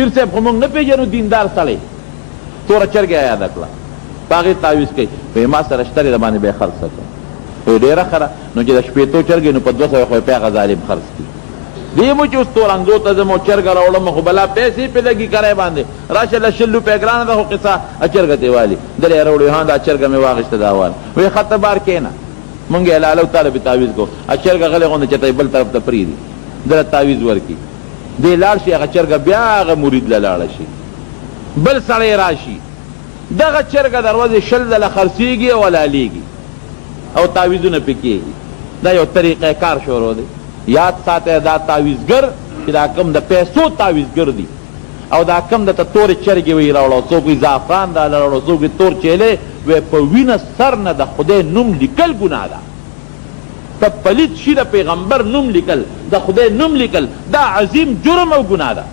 پیر صاحب خو موږ نه پېژنو دیندار سړی توره چرګه یې یاده کړه په هغې تعویض کوي وایي ما سره شته دی د باندې به یې خرڅه کړه وایي ډېره ښه ده نو چې د شپېتو چرګې نو په 200 خو یې په هغه ظالم خرڅ کړي دی مو چې اوس تورنګو ته ځم او چرګه راوړم خو بلا پیسې پې لګي کرای باندې راشه له 100 روپۍ ګرانه ده خو قصه چرګه دې والي دلې یې راوړي ها دا چرګه مې واخېسته دا وال وایي ښه ته بار کښېنه مونږ یې لاله طالب تعویض کو چرګه غلې غونده چې ته بل طرف ته پرېږدي دله تعویض ورکړي دی لاړ شي هغه چرګه بیا هغه مرید له لاړه شي بل سړی راشي دغه چرګه دروازې 10 ځله خرڅېږي او حلالېږي او تعویضونه پې کېږي دا یو طریقه کار شروع دی یاد ساته دا تعویضګر چې دا کم د پیسو تعویضګر دی او دا کم درته تورې چرګې وایي راوړه څوک وایي زعفران داله راوړه څوک وایي تور چیلې وایي په وینه سر نه د خدای نوم لیکل ګناه ده په پلید شي د پیغمبر نوم لیکل د خدای نوم لیکل دا عظیم جرم او ګناه ده